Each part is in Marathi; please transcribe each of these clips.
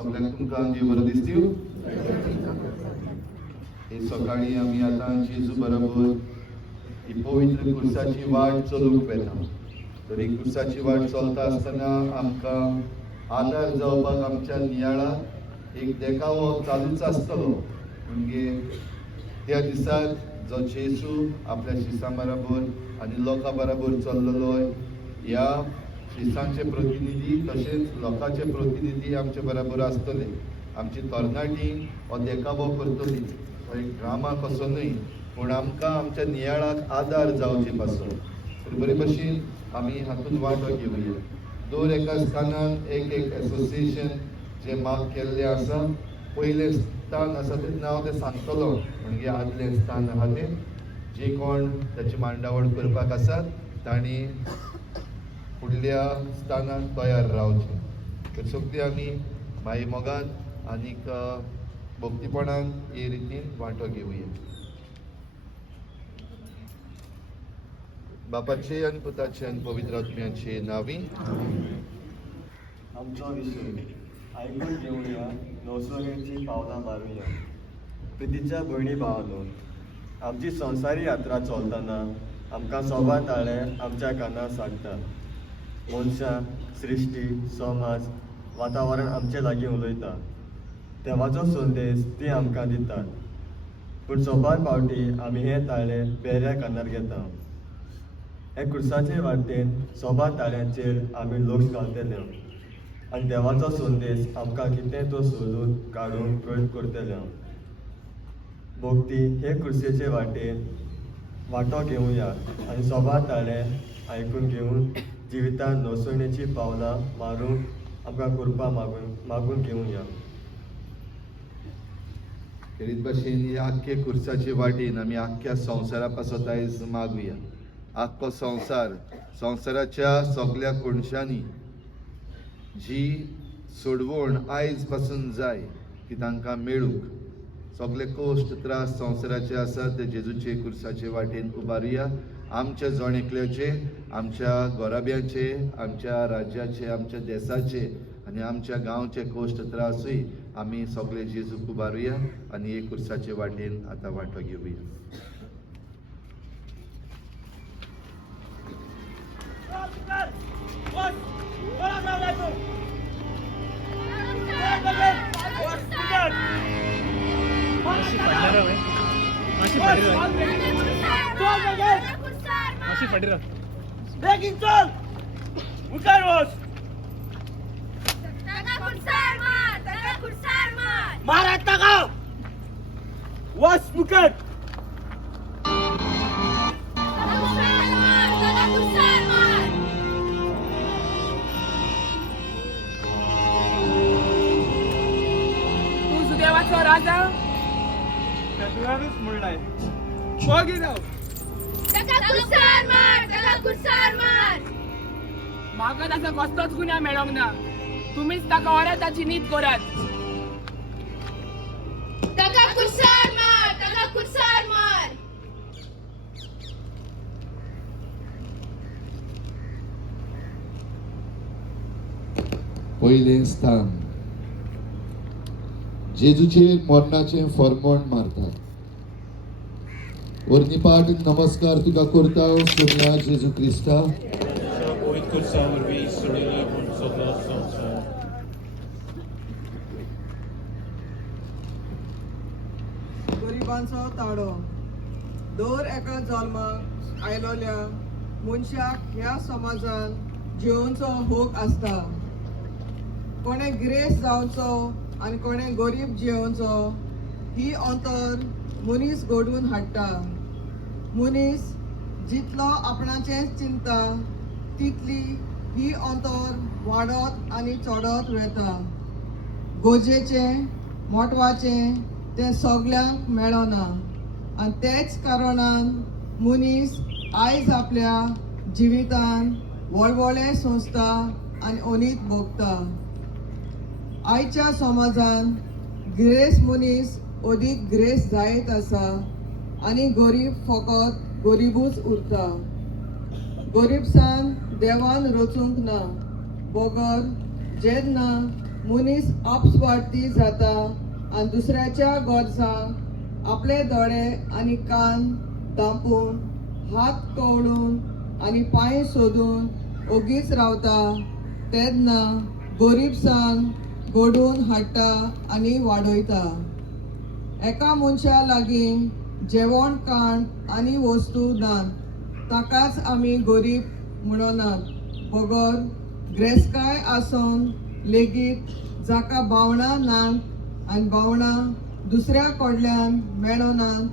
सगळ्यांक तुमकां जी बरो दिसती हे सकाळी आमी आतां जेजू बरोबर ही पवित्र कुर्साची वाट चलूंक वेता. तर ही कुर्साची वाट चलता आसतना आमकां आदार जावपाक आमच्या नियाळाक एक देखावो चालूच आसतलो. म्हणजे त्या दिसाक जो जेजू आपल्या शिसां बरोबर आनी लोकां बरोबर चल्लेलो ह्या शिसांचे प्रतिनिधी तशेंच लोकांचे प्रतिनिधी आमचे बरोबर आसतले. आमची तरणाटी हो देखावो करतली. हो एक ड्रामा कसो न्हय, पूण आमकां आमच्या नियाळाक आदार जावचे पासून. तर बरे भशेन आमी हातूंत वांटो घेवया. दर एका स्थानान एक एसोसिएशन जे मार्क केल्ले आसा. पयलें स्थान आसा तें नांव तें सांगतलो, म्हणजे आदलें स्थान आहा तें. जे कोण ताची मांडावळ करपाक आसात तांणी फुडल्या स्थानाक तयार रावचें. तर सगळीं आमी माई मोगान आनीक भक्तीपणान हे रितीन वांटो घेवया. बापाचे आनी पुताचे आनी पवित्र आत्म्याचे नांवी. आमचो विशय आयकून घेवया, नवसोरेची पावलां मारुया. प्रितीच्या भयणी भावांनो, आमची संवसारी यात्रा चलतना आमकां सोबात ताळे आमच्या कानार सांगता. मनशां, सृश्टी, समाज, वातावरण आमचे लागीं उलयता. देवाचो संदेश ती आमकां दितात. पूण सोबात फावटी आमी हे ताळे बेऱ्या कानार घेता. हे कुर्साचे वाटेन सोबात ताळ्यांचेर आमी लक्ष घालतले आनी देवाचो संदेश आमकां कितें तो सोदून काडून कळट करतले. भक्ती हे कुर्सेचे वाटेन वांटो घेवया आनी सोबात ताळे आयकून घेवन जिवितांत नवसणेची पावलां मारूंक आमकां कृपा मागून घेवया. तेच भशेन ह्या आख्खे कुर्साचे वाटेन आमी आख्ख्या संवसारा पासत आयज मागुया. आख्खो संवसाराच्या सगळ्या कोणशांनी जी सोडवण आयज पासून जाय ती तांकां मेळूंक सगळे कोश्ट त्रास संवसाराचे आसात ते जेजूचे कुर्साचे वाटेन उबारुया. आमच्या जोणेकल्याचे, आमच्या गोराब्याचे, आमच्या राज्याचे, आमच्या देशाचे आनी आमच्या गांवचे कोश्ट त्रासूय आमी सगळे जेजूक उबारुया आनी हे कुर्साचे वाटेन आतां वांटो घेवया. Breaking चल उकार वच मारा टाका वस मुकट तू देवाचो राजा तुलाच म्हणलाय बघी जाऊ म्हाका ताचो कसलोच गुन्हा मेळोंक ना. तुम्हीच ताका व्हरात ताची नीत करात. पयलें स्थान जेजूचे मरणाचे फर्मोण मारतात. वर्णिपाठ नमस्कार तुका करता सोनिया जेजू क्रिस्ता. गरिबांचो ताळो दर एका जल्माक आयलोल्या मनशाक ह्या समाजान जिवोवचो हूक आसता. कोणे गिरेस्त जावचो आनी कोणे गरीब जियोवचो ही अंतर मनीस घडवून हाडटा. मनीस जितलो आपणाचें चिंता तितली ही अंतर वाडत आनी चडत वता. गोजेचें मोटवाचें तें सगळ्यांक मेळना आनी तेच कारणान मनीस आयज आपल्या जिवितान व्हडले संस्था आनी अनीत भोगता. आयच्या समाजान गिरेस्त मनीस अदीक गिरेस्त जायत आसा आनी गरीब फकत गरीबूच उरता. गरीबसाण देवान रचूंक ना. बगर जेन्ना मनीस आपस्वार्थी जाता आणि दुसऱ्याच्या गरजांक आपले दोळे आणि कान धांपून हात कवळून आणि पांय सोदून ओगीच रावता तेन्ना गरीबसांक घडोवन हाडटा आणि वाडयता. एका मनशा लागीं जेवण खाण आणि वस्तू नात ताकाच आमी गरीब म्हणनात. बगर ग्रेसकाय आसोन लेगीत जाका भावना नात आनी भावना दुसऱ्या कडल्यान मेळनात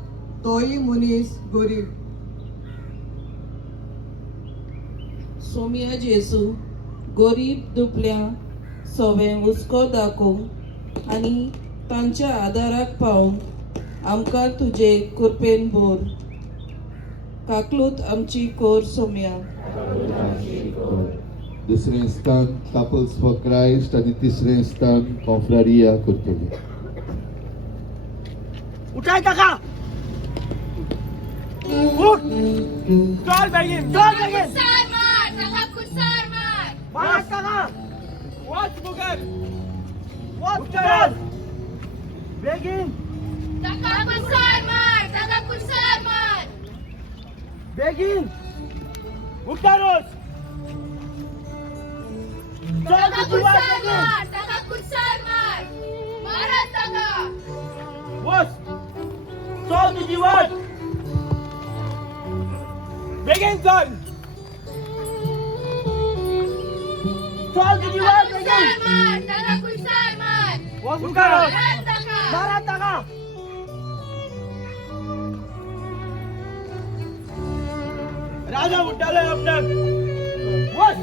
तोय मनीस गरीब. सोम्या जेसू गरीब दुपल्या सवे हुस्को दाखोवंक आनी तांच्या आदाराक पावंक आमकां तुजे कृपेन भोर. काकलूत आमची कोर सोम्या. दुसरें स्थान कापल्स फॉर क्रायस्ट आणि तिसरें स्थान कॉन्फ्रारिया करतली. उठाय ताका उठ चल बेगीन कुसार मार ताका कुसार मार मार ताका वच मुगर वच चल बेगीन ताका कुसार मार बेगीन उठारोस ताका कुसार मार मारत ताका वच चल तुझी वाट बेगीन चल तुझी वाट बेगीन ताका कुसार मार वच उठारोस मारत ताका मारत ताका राजा उठाले आपणाक वच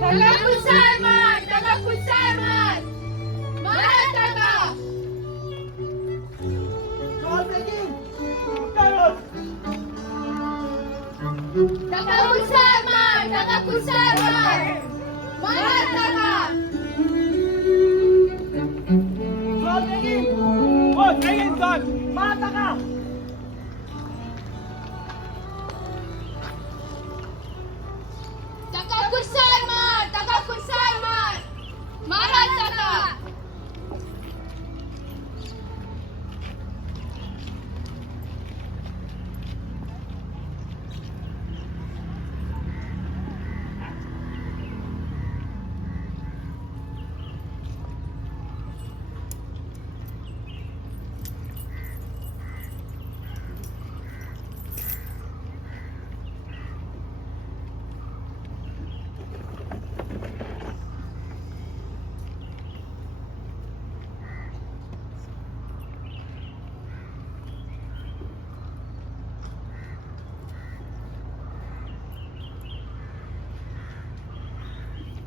ताका कुसार मार मारत ताका चल बेगीन उठारोस ताका कुसार मार मारत ताका चल बेगीन वच बेगीन चल मार ताका ताका कुसार मार मारत ताका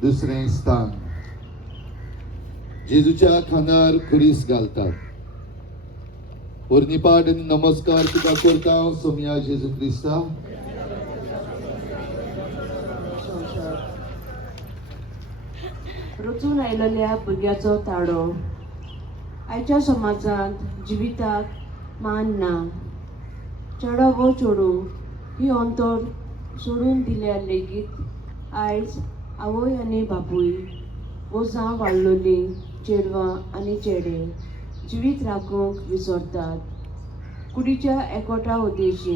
दुसरें स्थान जेजूच्या खांदार खुरीस घालतात. पोरनिपाट आनी नमस्कार तुका करता हांव सोम्या जेजू क्रिस्ता. रचून आयलेल्या भुरग्याचो ताळो. आयच्या समाजांत जिविताक मान ना. चेडो वो चेडू ही अंतर सोडून दिल्या लेगीत आयज आवय आनी बापूय ओजां वाडलोली चेडवां आनी चेडे जिवीत राखूंक विसरतात. कुडीच्या एकवटा उद्देशी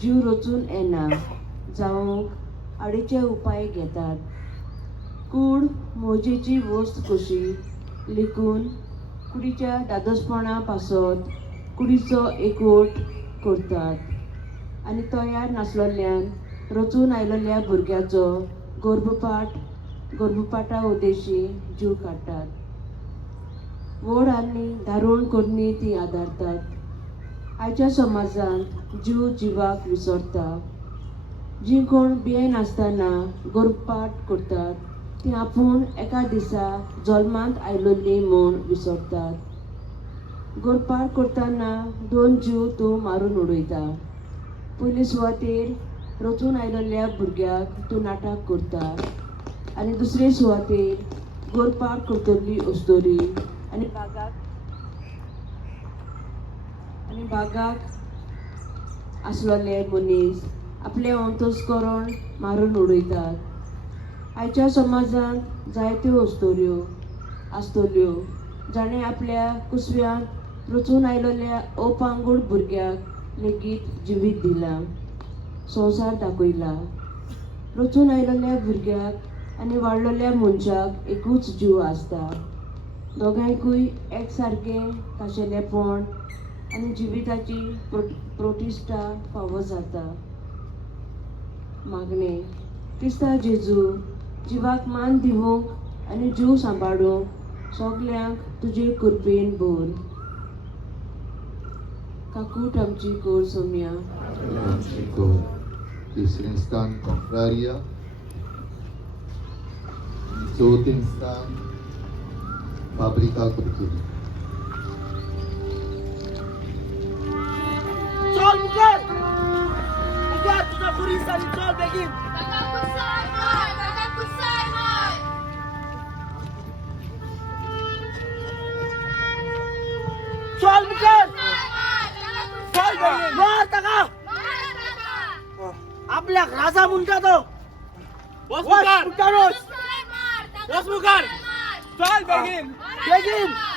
जीव रचून येना जावंक आडीचे उपाय घेतात. कूड मोजेची वस्त कशी लिखून कुडीच्या दादोसपणा पासत कुडीचो एकवट करतात आनी तयार नासलेल्यान रचून आयलेल्या भुरग्याचो गर्भपाटा उद्देशी जीव काडटात. व्हड आनी दारूण करणी ती आदारतात. आयच्या समाजांत जीव जिवाक विसरता. जी कोण बिये नासतना गर्भपाट करतात ती आपूण एका दिसा जल्मांत आयलोली म्हूण विसरतात. गर्भपाट करतना 2 जीव तूं मारून उडयता. पयले सुवातेर रचून आयलेल्या भुरग्याक तूं नाटक करता आनी दुसरे सुवातेर गर्भपाट करतली अस्तोरी आनी बागाक आसलेले मनीस आपले अंतस्करण मारून उडयतात. आयच्या समाजांत जायत्यो अस्तोऱ्यो आसतल्यो जाणें आपल्या कुसव्यांत रचून आयलोल्या अपांगूड भुरग्याक लेगीत जिवीत दिला, संवसार दाखयला. रचून आयलोल्या भुरग्याक आनी वाडलोल्या मनशाक एकूच जीव आसता. दोगांयकूय एकसारकें खाशेलेपण आनी जिविताची प्रतिश्ठा फावो जाता. मागणें क्रिस्ता जेजू जिवाक मान दिवंक आनी जीव सांबाळूंक सगल्यांक तुजे कृपेन भर. काकूट आमची कोर सोम्या. तिसरें स्थान कॉन्फ्रारिया, चौथें स्थान फाब्रिका कुर्कुली. चल मुखार मुखार तुझा पुरीस आणि चल बेगीन. ताका कुसार मार, ताका कुसार मार. चल मुखार कुसार मार, ताका कुसार चल बेगीन मार टाका. मार ताका. आपल्या राजा म्हणता तो वस मुखार उतारोस. कुसार मार, ताका वस मुखार कुसार मार. चल बेगीन मार बेगीन ताका.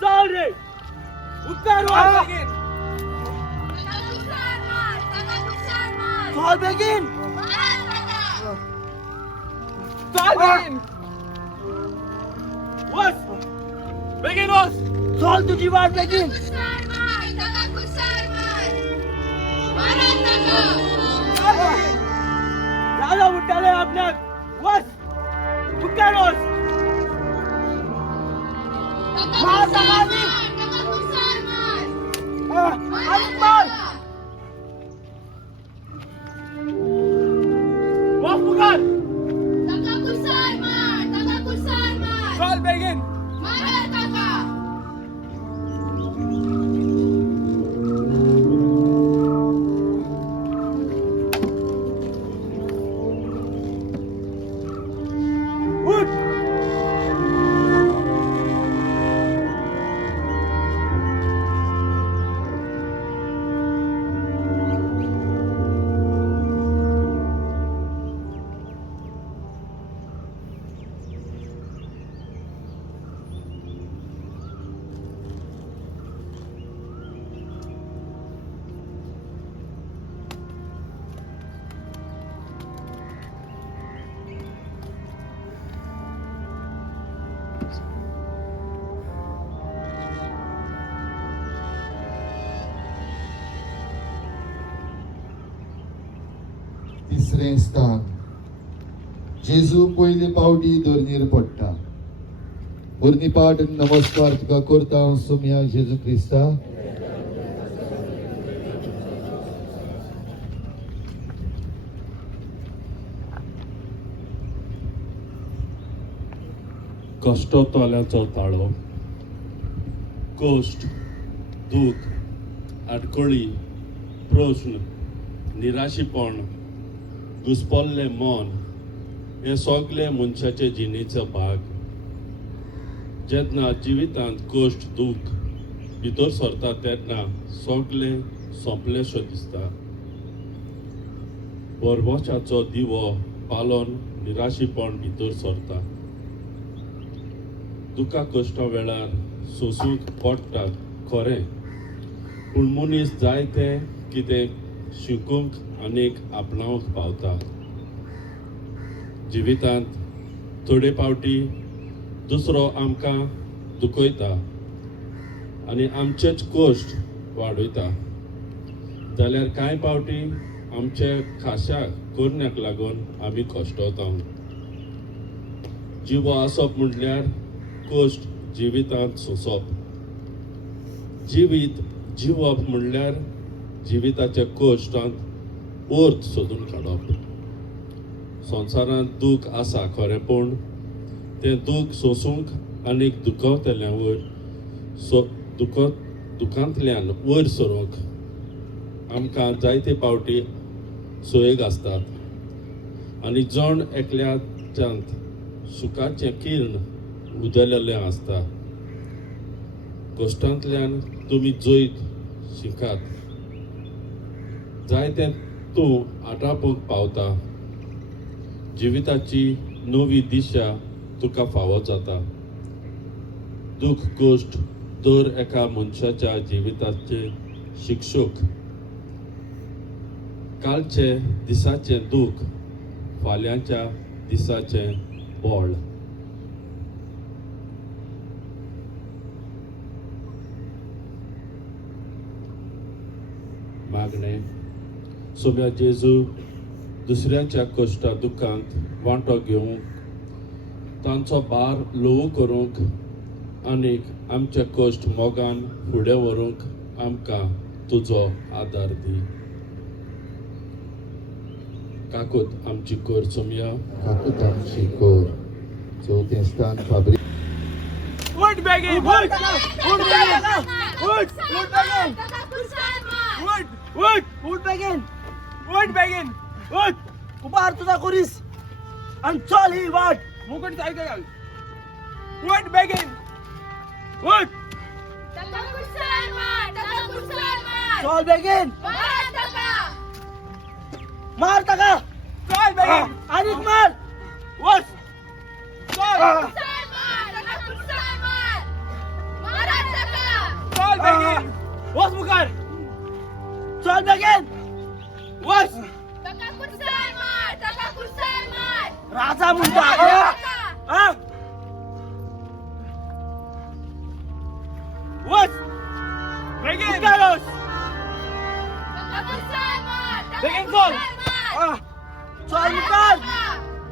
चल रे उतार वस बेगीन ताका कुसार मार, ताका कुसार मार. चल बेगीन मार ताका. चल बेगीन वस बेगीन वस. चल तुझी वाट बेगीन. कुसार मार, ताका कुसार मार. मार ताका. चल बेगीन राजा उठाले आपल्याक वस उतारोस. ताका मार कुसार ताका. मार, ताका कुसार मार. आणि मार वस मुखार. ताका कुसार मार, ताका कुसार मार. चल बेगीन मार ताका. उठ. तिसरें स्थान जेजू पयले पावटी धरणीर पडटा. वर्णिपाट नमस्कार तुका करता हांव सोम्या जेजू क्रिस्ता. कश्टतोल्याचो ताळो, कोश्ट, दूख, आडखळी, प्रश्न, निराशीपण, घुस्पल्लें मन हे सगळे मनशाचे जिणेचो भाग. जेन्ना जिवितांत कोश्ट दूख भितर सरता तेन्ना सगळें सोंपलेंशें दिसता. वरवशाचो दिवो पालोन निराशीपण भितर सरता. दुखा कश्टा वेळार सोसूंक पडटा खरें, पूण मनीस जायते कितें शिकूंक आनीक आपणावंक पावता. जिवितांत थोडे पावटी दुसरो आमकां दुखयता आनी आमचेच कोश्ट वाडयता, जाल्यार कांय पावटी आमचे खाशा करण्याक लागून आमी कश्टता. जिवो आसप म्हटल्यार कोश्ट जिवितांत सोंसप. जिवप म्हणल्यार जिविताच्या कोश्टांत अर्थ सोदून काडप. संवसारांत दूख आसा खरें, पूण तें दूख सोसूंक आनीक दुखवतल्या दुखांतल्यान वयर सरूंक आमकां जायते पावटी सोयेग आसतात आनी जण एकल्याच्यांत सुखाचें किर्ण उदेलेलें आसता. कश्टांतल्यान तुमी जैत शिकात, जायतें तूं आटापूंक पावता. जिविताची नवी दिशा तुका फावो जाता. दूख गोश्ट दर एका मनशाच्या जिविताचे शिक्षक. कालचे दिसाचे दूख फाल्यांच्या दिसाचे बोळ. मागणे. सोम्या जेजू दुसऱ्यांच्या कश्टा दुखांत वांटो घेवंक, तांचो भार ल्हव करूंक आनीक आमचे कश्ट मोगान फुडें व्हरूंक आमकां तुजो आदार दी. काकूत आमची कोर सोम्या. काकूत आमची कोर. चवथें स्थान फाबरी. उठ बेगीन उठ बेगीन उठ बेगीन उठ. उबार तुझा कुरीस आणि चल ही वाट. मुकुट सारखं घाल. उठ बेगीन उठ. ताका कुसार मार. चल बेगीन मारा ताका. मार टाका चल बेगीन. आणि मार. वच चल. कुसार मार. ताका कुसार मार. मारा ताका. चल बेगीन. वस मुखार. चल बेगीन वच. ताका कुसार मार. ताका कुसार मार. राजा म्हणता. हा? वच बेगीन. गालोस. ताका कुसार मार. ताका बेगीन चल. कुसार मार. चल मुखार.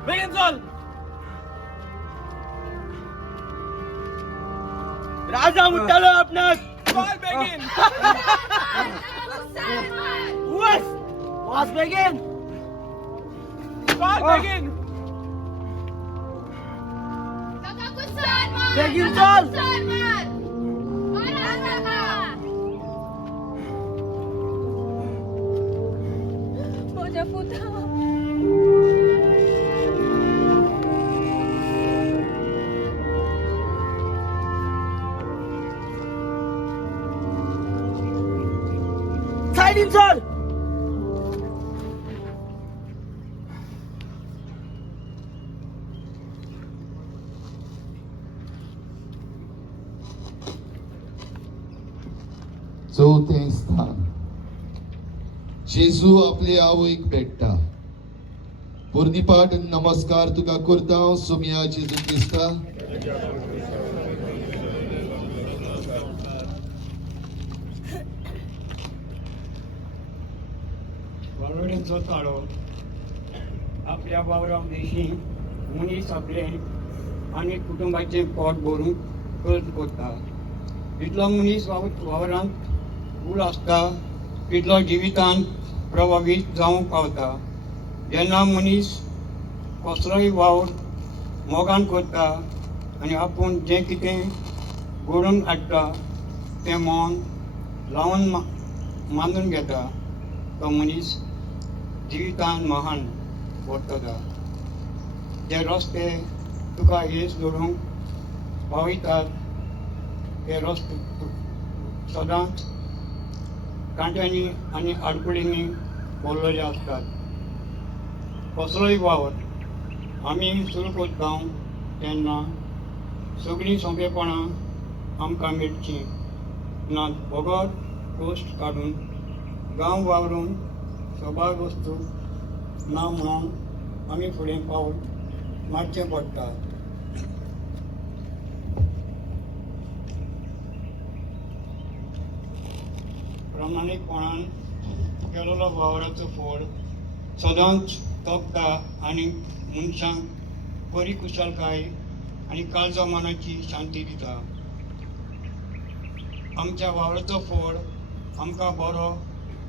बेगीन चल. राजा म्हणतालो आपणाक. चल बेगीन. कुसार मार. वच. वास बेगीन. चल बेगीन. ताका कुसार मार. बेगीन ताका चल. कुसार मार. मारा ताका. माझ्या पुता. साईडीन चल. चवथें स्थान. जेजू आपले आवयक भेटता. पोरनिपाट नमस्कार तुका करता हांव सोम्या जेजू क्रिस्ता. वालोड्यांचो ताळो आपल्या वावराक देशी मनीस आपले आनी कुटुंबाचें पोट भरूंक खर्च करता. जितलो मनीस वावरांत उल आसता तितलो जिवितांत प्रभावीत जावंक पावता. जेन्ना मनीस कसलोय वावर मोगान करता आनी आपूण जें कितें घडोवन हाडटा तें मन लावन मानून घेता, तो मनीस जिवितांत महान व्हरतलो. जे रस्ते तुका येस जोडूंक पावयतात ते रस्ते सदांच कांट्यांनी आनी आडकुळींनी भरलेले आसतात. कसलोय वावर आमी सुरू करता तेन्ना सगळीं सोंपेपणां आमकां मेळची ना. बोगोर गोश्ट काडून गांव वावरून सबाग वस्तू ना म्हणून आमी फुडें पावल मारचें पडटा. प्रामाणीकपणान केलेलो वावराचो फळ सदांच तोपता आनी मनशांक बरी कुशलकाय आनी काळजा मनाची शांती दिता. आमच्या वावराचो फळ आमकां बरो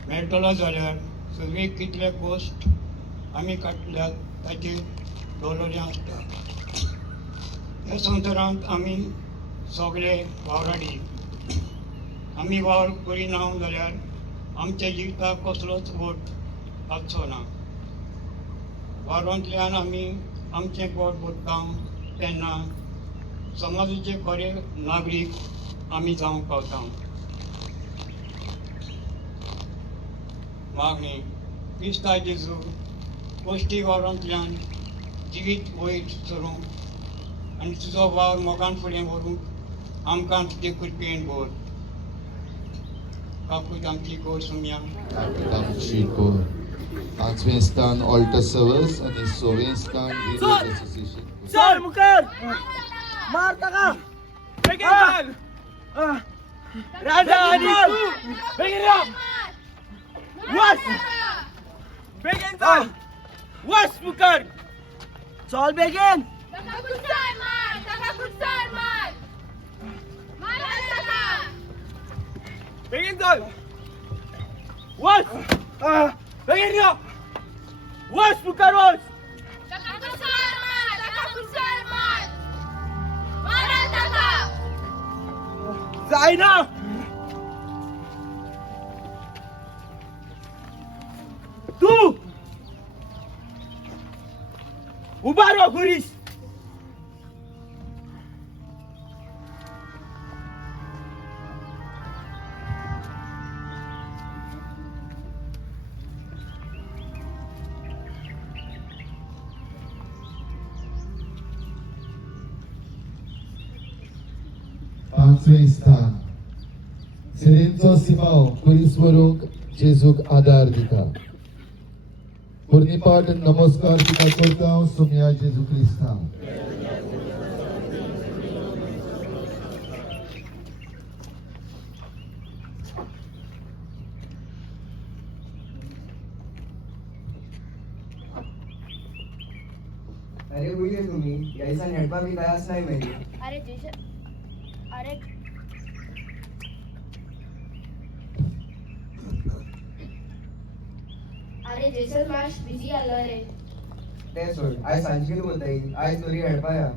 मेळटलो जाल्यार सगळे कितले गोश्ट आमी काडल्यात ताचेर दवरलेलें आसता. ह्या संवसारांत आमी सगळे वावराडी. आमी वावर करिना जाल्यार आमच्या जिविताक कसलोच वट आसचो ना. वावरांतल्यान आमी आमचें पोट भरता तेन्ना समाजाचे खरे नागरीक आमी जावंक पावता. मागणी. क्रिस्ता जेजू गोश्टी वावरांतल्यान जिवीत वयर सरूंक आनी तुजो वावर मोगान फुडें व्हरूंक आमकां तुजे कृपेन भर. काकूट आमची गोड सुम्या. आमची कोर. 5वें स्थान ऑल्टर सर्व्हर्स आणि 6वें स्थान रीडर्स असोसिएशन. चल मुखार मार ताका बेगीन चल. राजा आणि तू बेगीन या. वच बेगीन चल. वच मुखार चल बेगीन. ताका कुसार मार, ताका कुसार मार. मारा ताका. बेगीन चल. वच बेगीन या. वच मुखार वच. ताका कुसार मार, ताका कुसार मार. मारा ताका. जायना. तू उभा राहा गुरीस. पांचवें स्थान सिरेंचो सिपाव पुलीस वरूंक जेजूक आदार दिता. पुर्णिपाट नमस्कार तिका करता सुम्या जेजू क्रिस्ता. अरे उइले तुम्ही यायचा नेटपा बी कायच नाही माहिती. अरे जेश अरे अरे जेसल माश बिजी आलो रे. ते सोड आयज सांजची कितें म्हणटा ही आयज तरी हेडपा या.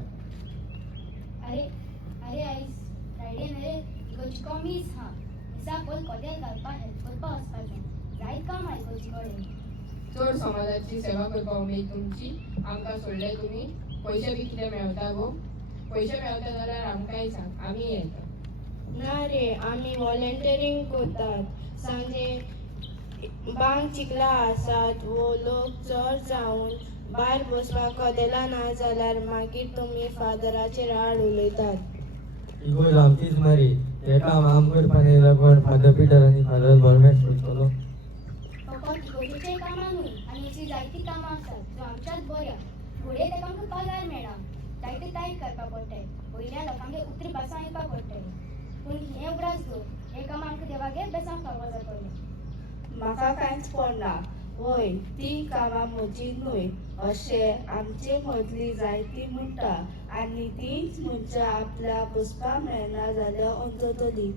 अरे अरे आयज फ्रायडे न्ही रे. इगोची कमीच हा. दिसा पयल कॉलेज घालपाक हेल्प करपाक वचपाचें. जायत काम आहा इगोची कडेन. चड समाजाची सेवा करपाक उमेद तुमची. आमकां सोडले तुम्ही. पयशे बी कितें मेळटा गो? पयशे मेळटा जाल्यार आमकांय सांग, आमी येता. ना रे, आमी व्हॉलंटियरींग करतात. सांजे बांक चिकला आसात वो लोक चड जावन भायर बसपाक कदेला ना जाल्यार मागीर तुमी फादराचेर आड उलयतात. इगोज आमचीच मरे. हे काम आम करपाक येयला कोण फादर पिटर आनी फादर बर्मेस करतलो. फकत इगोजीचें कामां न्हू आनी अशीं जायतीं कामां आसात ज्यो आमच्याच बऱ्या. फुडें ताका आमकां पगार मेळना. जायते तायक करपाक पडटाय. वयल्या लोकांगे उतरी बसां येवपाक पडटाय. पूण हें उगडास दवर. हे काम आमकां देवागे बेसांक फावो जातलें. म्हाका कांयच पडना. वय ती कामां म्हजी न्हय अशें आमचे मदली जायतीं म्हणटा. आनी तींच मनशां आपल्या बसपाक मेळना जाल्यार अंजतली.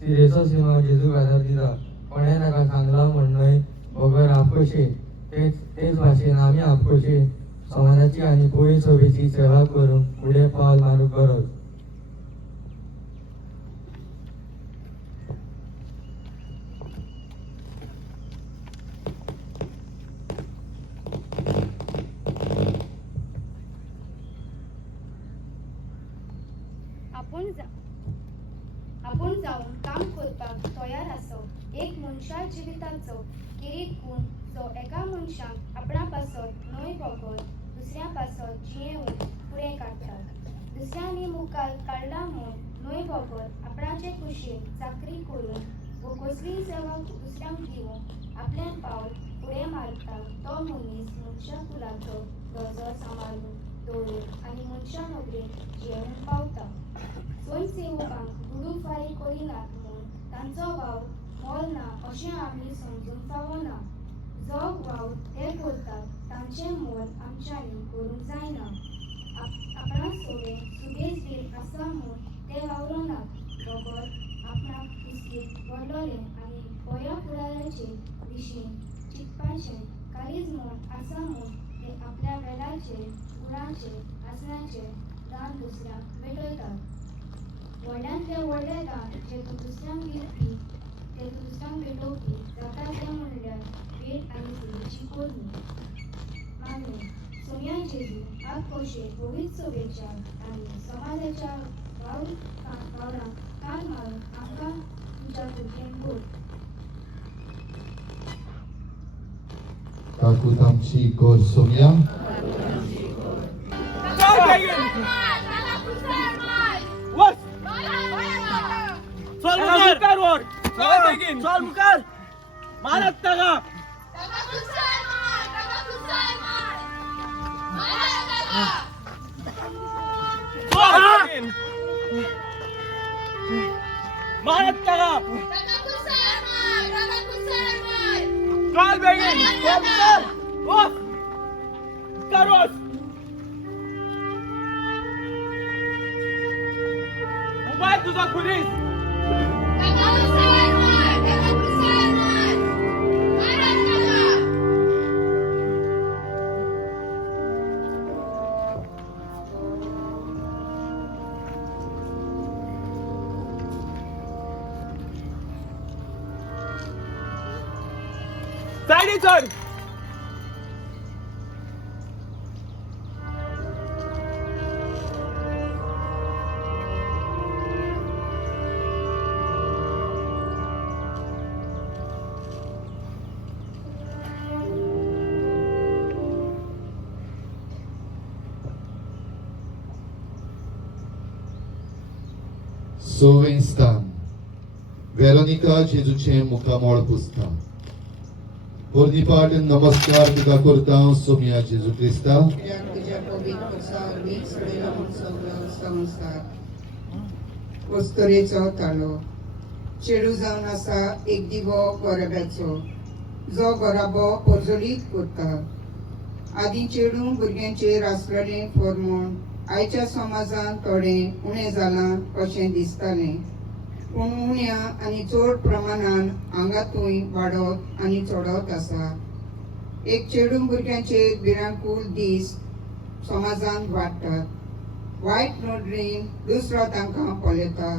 सिरेचो सिमा जेजूक आदार दिता. कोणें ताका सांगला म्हण न्हय बगर आपकशे. तेच भाशेन आमी आपकशे समाजाची आनी गोंय सभेची सेवा करून फुडें पावल मारूंक गरज. आपूण जावन काम करपाक तयार आसप. एक मनशा जिविताचो किरीट गुण जो एका मनशाक आपणा पासत न्हय बगर दुसऱ्या पासत जियेवन फुडें काडटा. दुसऱ्यांनी मुखार काडला म्हूण न्हय बगर आपणाचे कुशीन चाकरी करून वो कसलीय सेवा दुसऱ्यांक दिवून आपलें पावल फुडें मारता तो मनीस मनशा कुलाचो दर्जो सांबाळून दवरून आनी मनशा नदरेन जियेवून पावता. स्वयंसेवकांक दुडू फारी करिनात म्हूण तांचो वाव मोल ना अशें आमी समजून फावो ना. जो वाव ते करतात तांचें मोल आमच्यांनी करूंक जायना. आपणा सोडे सुबेज बीन आसा म्हूण ते वावरनात. बगर आपणाक कुस्केक व्हडलोलें आनी गोंया फुडाराचे दिशेन चिंतपाचें कारीज म्हूण आसा म्हूण ते आपल्या वेळाचेर गुणाचेर आसण्याचें दान दुसऱ्यांक भेटयतात. व्हडल्यांतलें व्हडलें दान जेतून दुसऱ्यांक दिवपी तेतून दुसऱ्यांक भेटोवपी जाता तें म्हणल्यार भेट आनी फुडेची कोरणी. मागणी सोम्या जेजू आप कशे पवित्र सभेच्या आनी समाजाच्या वावरांक कान मारून आमकां तुज्या कृपेन भर. काकूत आमची गोड सोम्या. चल बेगीन वच चल मुखार वर चल बेगीन चल मुखार मारत ताका मारत ताका चल बेगीन चल मुखार वच कर वच मोबाईल तुझा खुरीस सायडी चढ सोवें स्थान वेरोनिका जेजूचे मुखामोळ पुसता पोरनिपाट नमस्कार तुका करता सोम्या जेजू क्रिस्ता तुझ्या पवित्र सार्वत्रिक सडेला म्हूण सगळो संसार वस्तरेचो ताळो चेडू जावन आसा एक दिवो गरब्याचो जो गराबो पोरजोलीत करता आदी चेडू भुरग्यांचेर आसलेलें फॉर्मोन आयच्या समाजांत थोडें उणें जालां कशें दिसतालें पूण उण्या आनी चड प्रमाणान हांगातूय वाडत आनी चडत आसा एक चेडू भुरग्यांचेर भिरांकूळ दीस समाजांत वाडटात वायट नदरेन दुसरो तांकां पळयता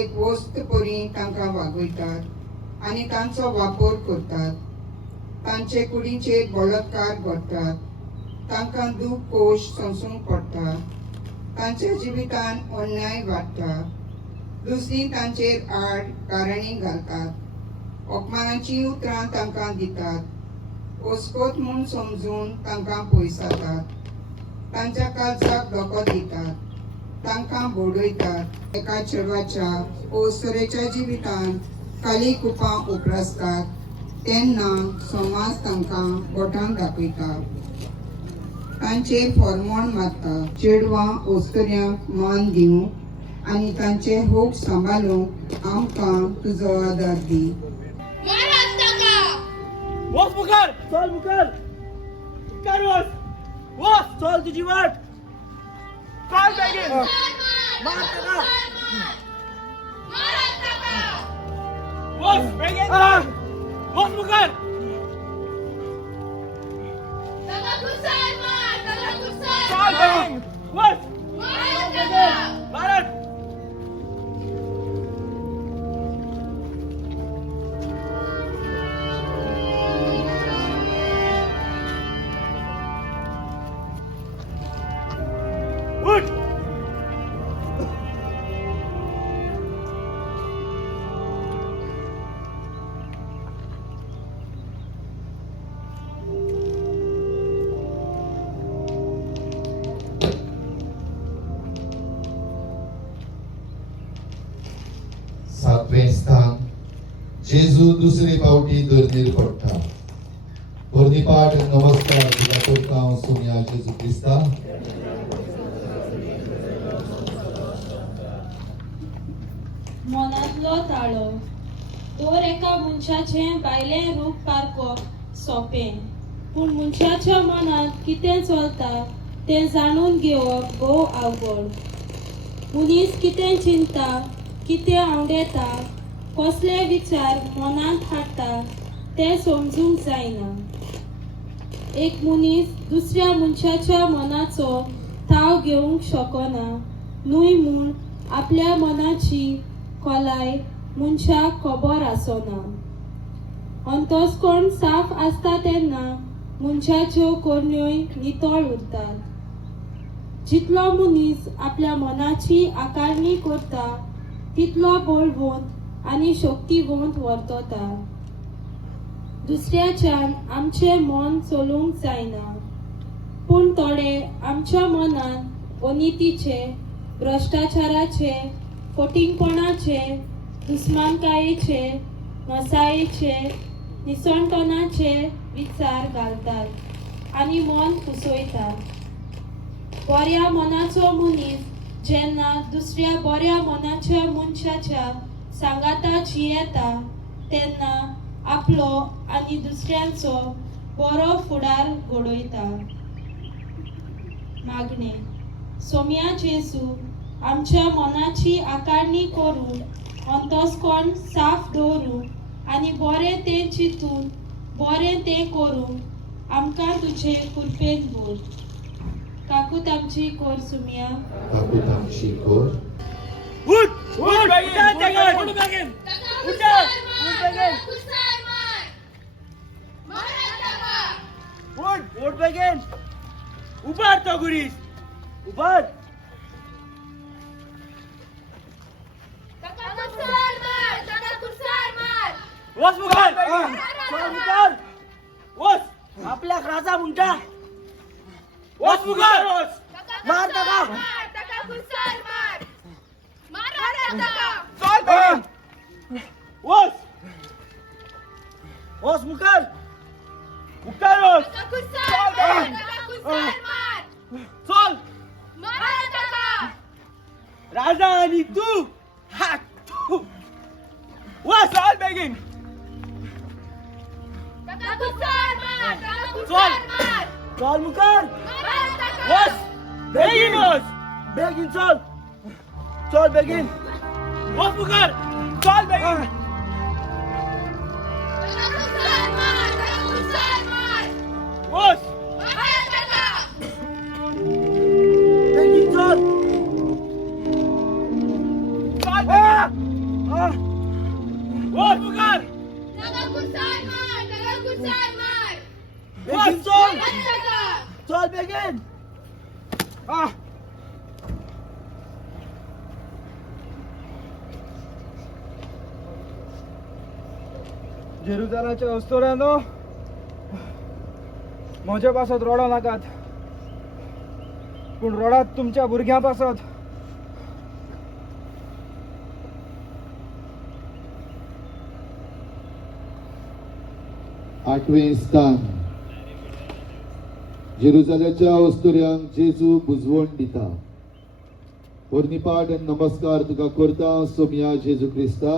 एक वस्त परी तांकां वागयतात आनी तांचो वापर करतात तांचे कुडींचेर बलात्कार करतात तांकां दूख कोश सोंसूंक पडटा तांच्या जिवितान अन्याय वाडटा दुसरी तांचेर आड कारणी घालतात अपमानाची उतरां तांकां दितात ओस्कोत म्हूण समजून तांकां पयसातात तांच्या काळजाक धोको दितात तांकां बोडयतात एका चेडवाच्या ओसरेच्या जिवितान काली कुपां उपरासतात तेन्ना समाज तांकां बोटां दाखयता तांचेर फॉर्मोन मारता चेडवां ओस्तऱ्यांक मान दिवंक आनी तांचे होक सांबाळूंक आमकां तुजो आदार दी वच मुखार चल मुखार कर वच वच चल तुझी वाट चल बेगीन मार ताका वच बेगीन वच मुखार चल बेगीन वच मारत उठ सातवें स्थान जेजू दुसरे फावटी धरणीर पडटा पोरनिपाट नमस्कार तुका करता सोम्या जेजू क्रिस्ता मनांतलो ताळो दर एका मनशाचें भायलें रूप पारखप सोंपें पूण मनशाच्या मनांत कितें चलता तें जाणून घेवप भोव अवघड मनीस कितें चिंता कितें आवडेता कसले विचार मनांत हाडटा तें समजूंक जायना एक मनीस दुसऱ्या मनशाच्या मनाचो ताव घेवंक शकना न्हय म्हूण आपल्या मनाची खोलाय मनशाक खबर आसना अंतस्कोण साफ आसता तेन्ना मनशाच्यो कोरण्योय नितळ उरतात जितलो मनीस आपल्या मनाची आकारणी करता तितलो बळवंत आनी शक्तिवंत वर्तता दुसऱ्याच्यान आमचें मन चलोवंक जायना पूण थोडे आमच्या मनान अनितीचे, भ्रष्टाचाराचे, फटिंगपणाचे, दुस्मानकायेचे, मसायेचे, निसणपणाचे विचार घालतात आनी मन कुसयतात. बऱ्या मनाचो मनीस जेन्ना दुसऱ्या बऱ्या मनाच्या मनशाच्या सांगाताक जियेता तेन्ना आपलो आनी दुसऱ्यांचो बरो फुडार घडोयता. मागणे सोम्या जेजू आमच्या मनाची आकारणी करून अंतस्कोण साफ दवरून आनी बरें तें चिंतून बरें तें करून आमकां तुजे कृपेन भर. काकूत आमची कोर सुम्या. काकूत आमची कोर. उठ बेगीन उठ बेगीन उभार तो गुरीस उभार. वस मुखार वस आपल्याक राजा म्हणटा. वस मुखार वस मार ताका. वस वस मुखार मुखार वस. चल राजा आणि तू हा तू वस चल बेगीन. चल चल मुखार वस बेगीन वस बेगीन चल चल बेगीन वस मुखार चल बेगीन. वस बेगीन चल चल वस मुखार बेगीन चल चल बेगीन. जेरुजालाच्या अस्तोऱ्यानो म्हज्या पासत रडो नाकात पूण रडात तुमच्या भुरग्यां पासत. आठवें स्थान जेरुजाल्याच्या अस्तोऱ्यांक जेजू बुजवण दिता. पोरनिपाट आनी नमस्कार तुका करता सोम्या जेजू क्रिस्ता.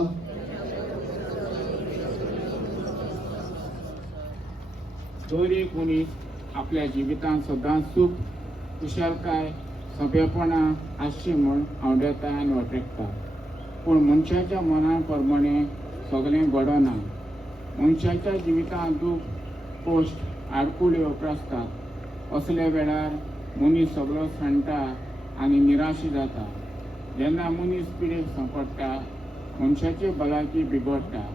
दर एक मनीस आपल्या जिवितांत सदांच सूख कुशलकाय सोंपेपणा आसची म्हूण आवडटा आनी वटेकता. पूण मनशाच्या मना प्रमाणे सगळें घडना. मनशाच्या जिवितांत दूख कोश्ट आडकुळ्यो आसतात. असल्या वेळार मनीस सगळो सांडटा आनी निराशी जाता. जेन्ना मनीस पिडेक सांपडटा मनशाची भलायकी बिगडटा.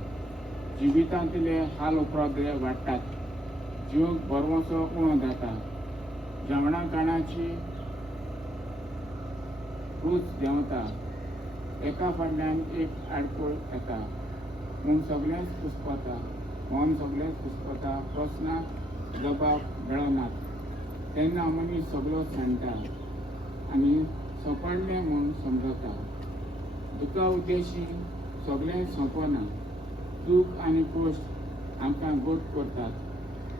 जिवितांतले हाल उपरांतले वाडटात. जीव बरवसो उणो जाता. जेवणा खाणाची रूच देंवता. एका फाटल्यान एक आडकूळ येता. म्हूण सगळेंच कुसपता. मन सगळेंच कुसपता. प्रस्नाक जबाब मेळनात. तेन्ना मनीस सगळो सांडटा आनी सोंपणलें म्हूण समजता. दुखा उद्देशी सगळें सोंपना. दूख आनी कोश्ट आमकां गोट करतात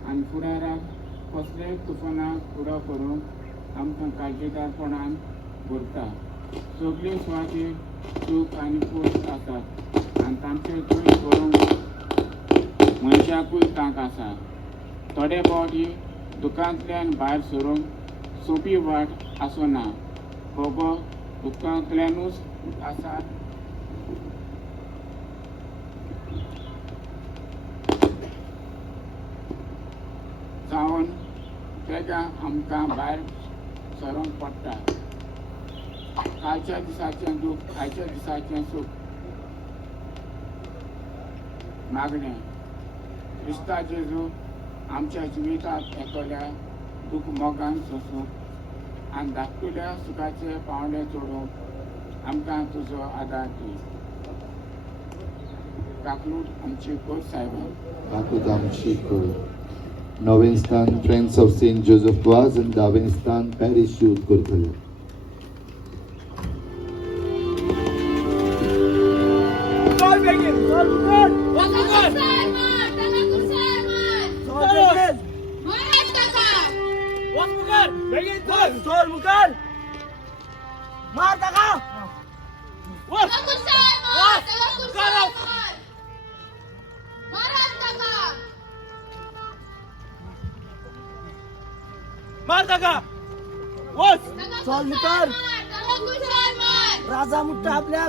आनी फुडाराक कसलेय तुफानाक फुडो करून आमकां काळजीदारपणान भरता. सगळ्यो सुवातेर दूख आनी कोश्ट आसात आनी तांचेर पयस करूंक मनशाकूय तांक आसा. थोडे फावटी दुखांतल्यान भायर सरूंक सोंपी वाट आसना. भोगो दुखांतल्यानूच आसा. जावन तेच्या आमकां भायर सरूंक पडटा. कालच्या दिसाचें दूख आयच्या दिसाचें सूख. मागणें क्रिस्ता जेजू आमच्या जिवितांत येतल्या दूख मोगान सोसूंक आनी धाकटुल्या सुखाचे पावंडे चडोवंक आमकां तुजो आदार दी. काकलूट आमची कोर सायबा. काकूत आमची कोर. 9वें स्थान फ्रेंड्स ऑफ सेंट जोसेफ वाज आनी 10वें स्थान पॅरिस यूथ करतले. बेगीन चल मुखार वच मुखार वच मुखार बेगीन चल मुखार मार टाका वच मार टाका वच चल मुखार राजा मुठा आपल्या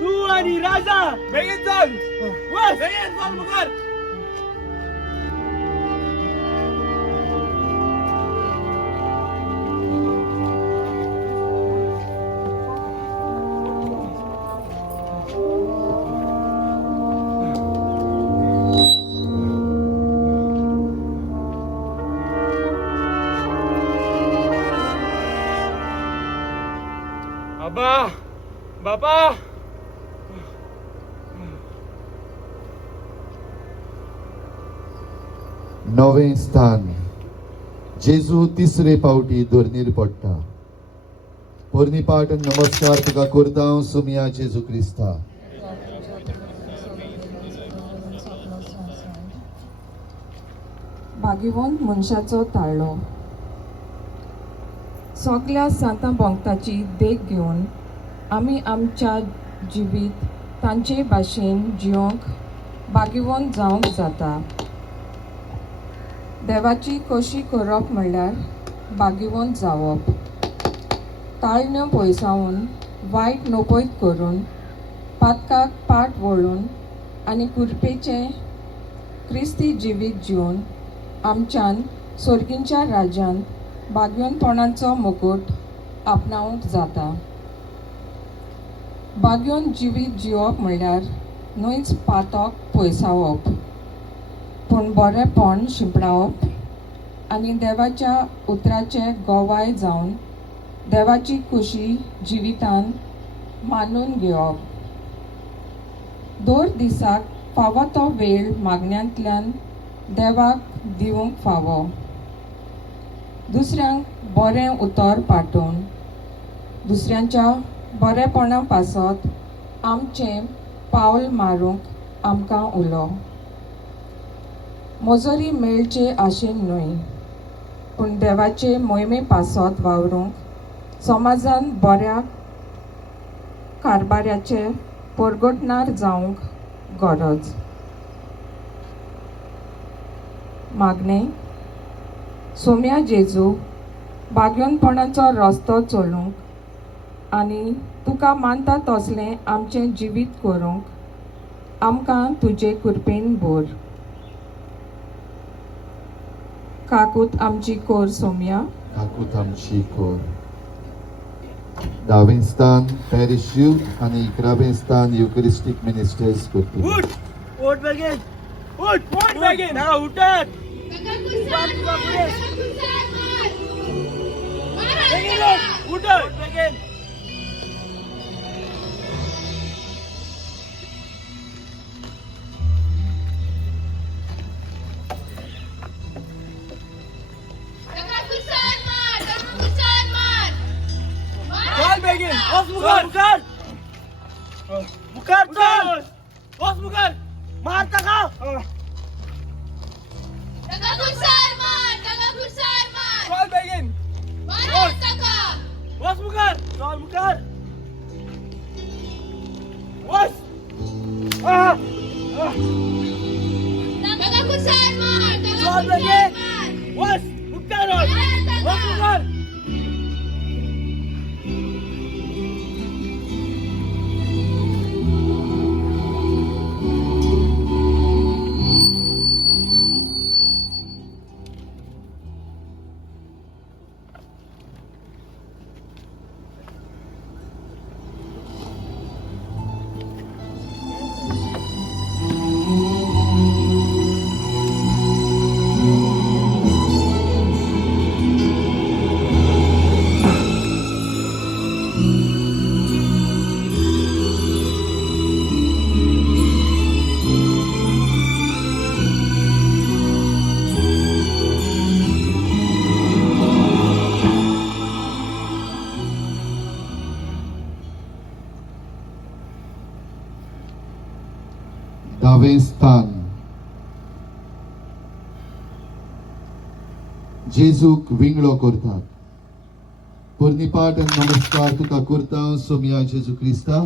तू आणि राजा बेगीन चल वच बेगीन चल मुखार आबा बाबा नवें स्थान जेजू तिसरे फावटी धोरणीर पडटा. पोरनिपाट नमस्कार तुका करता हांव सुमिया जेजू क्रिस्ता. भाग्यवंत मनशाचो ताळो. सगळ्या सांता भोंगताची देख घेवन आमी आमच्या जिवीत तांचे भाशेन जिवंक भाग्यवंत जावंक जाता. देवाची कशी करप म्हणल्यार भाग्यवंत जावप. ताळण्यो पयसावून वायट नोपयत करून पातकाक पाट वळून आनी कुरपेचें क्रिस्ती जिवीत जिवन आमच्यान सर्गींच्या राज्यांत भाग्यवंतपणाचो मुकुट आपणावंक जाता. भाग्यवंत जिवीत जिवप म्हणल्यार न्हयच पातक पयसावप पूण बरेपण शिंपडावप आनी देवाच्या उतराचे गोवाय जावन देवाची खुशी जिवितान मानून घेवप. दर दिसाक फावो तो वेळ मागण्यांतल्यान देवाक दिवंक फावो. दुसऱ्यांक बरें उतर पाठोवन दुसऱ्यांच्या बरेपणा पासत आमचें पावल मारूंक आमकां उलो. मजोरी मेळचे आशेन न्हय पूण देवाचे मोहिमे पासत वावरूंक समाजान बऱ्या कारबाऱ्याचे परगटणार जावंक गरज. मागणें सोम्या जेजू भाग्यवंतपणाचो रस्तो चलूंक आनी तुका मानता तसलें आमचें जिवीत करूंक आमकां तुजे कृपेन भर. काकूत आमची कोर सोम्या. काकूत आमची कोर. 10वें स्थान पॅरिश यूथ आनी 11वें स्थान युकरिस्टीक मिनिस्टर्स करतले. उठ बेगीन उठ बेगीन हा उठत बेगीन उठ बेगीन चल बेगीन वच मुखार मुखार मुखार चल वच मुखार मार टाका चल बेगीन वच मुखार चल मुखार वच चल बेगीन वच मुखार वच मुखार 10वें स्थान जेजूक विंगडो करतात. पोरनिपाट आनी नमस्कार तुका करता सोम्या जेजू क्रिस्ता.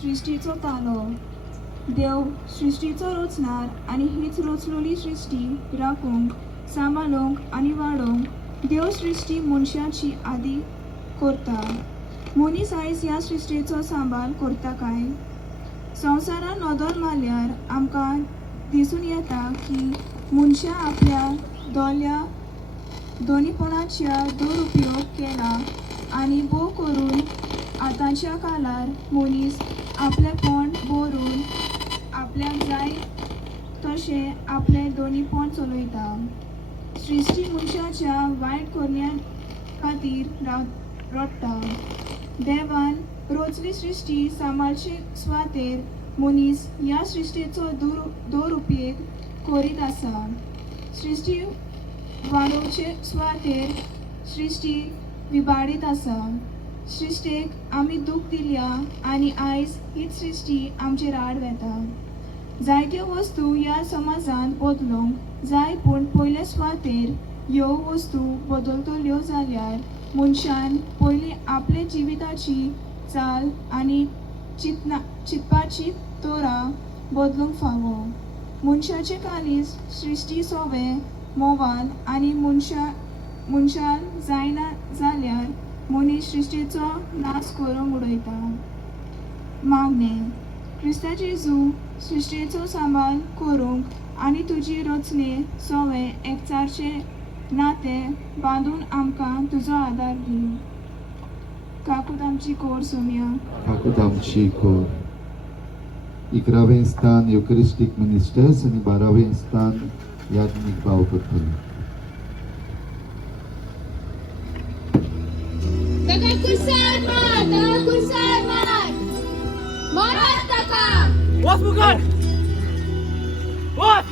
सृष्टीचो तालो देव सृष्टीचो रचणार आनी हीच रचलोली सृष्टी राखूंक सांबाळूंक आनी वाडोवंक देव सृष्टी मनशाची आदी करता. मनीस आयज ह्या सृष्टीचो सांबाळ करता काय? संवसारान नदर मारल्यार आमकां दिसून येता की मनशा आपल्या दोनीपणाच्या दुरुपयोग केला आनी भोव करून आतांच्या काळार मनीस आपलेपण भरून आपल्याक जाय तशें आपले दोनीपण चलयता. सृष्टी मनशाच्या वायट करण्या खातीर रडटा. देवान रचली सृष्टी सांबाळचे सुवातेर मनीस ह्या सृष्टीचो दुरुपयोग करीत आसा. सृष्टी वाडोवचे सुवातेर सृष्टी विबाडीत आसा. सृष्टेक आमी दूख दिल्या आनी आयज हीच सृष्टी आमचेर आड वेता. जायत्यो वस्तू ह्या समाजांत बदलूंक जाय पूण पयले सुवातेर ह्यो वस्तू बदलतल्यो जाल्यार मनशान पयलीं आपले जिविताची चाल आनी चिंतपाची तोरा बदलूंक फावो. मनशाचे काळीज सृष्टी सोबे मोवाल आनी मनशाल जायना जाल्यार मनीस सृष्टीचो नाश करूंक उडयता. मागणें क्रिस्ता जेजू सृष्टीचो सांबाळ करूंक आनी तुजी रचने सोवे एकचारचे नातें बांदून आमकां तुजो आदार दी. काकूत आमची कोर सोम्या. काकूत आमची कोर. 11वें स्थान युकरिस्टीक मिनिस्टर्स आनी 12वें स्थान याज्ञिक भाव करतले. ताका कुर्सार मार मारात ताका. वच मुखार वच.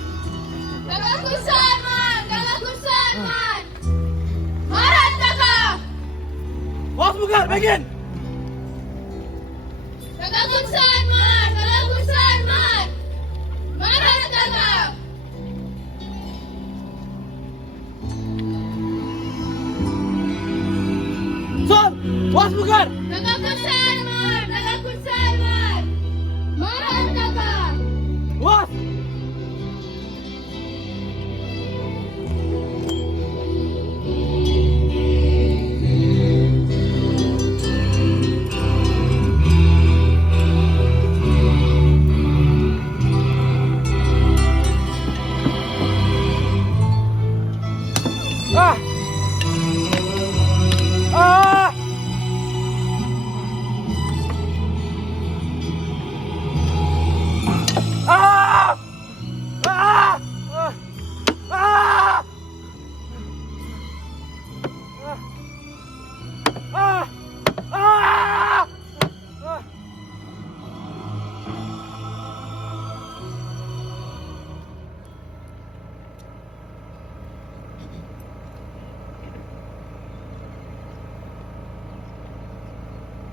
ताका कुर्सार मार मारात ताका. वच मुखार बेगीन. ताका कुर्सार मार मारात ताका. चल वच मुखार. ताका कुर्सार मार मारात ताका. वच.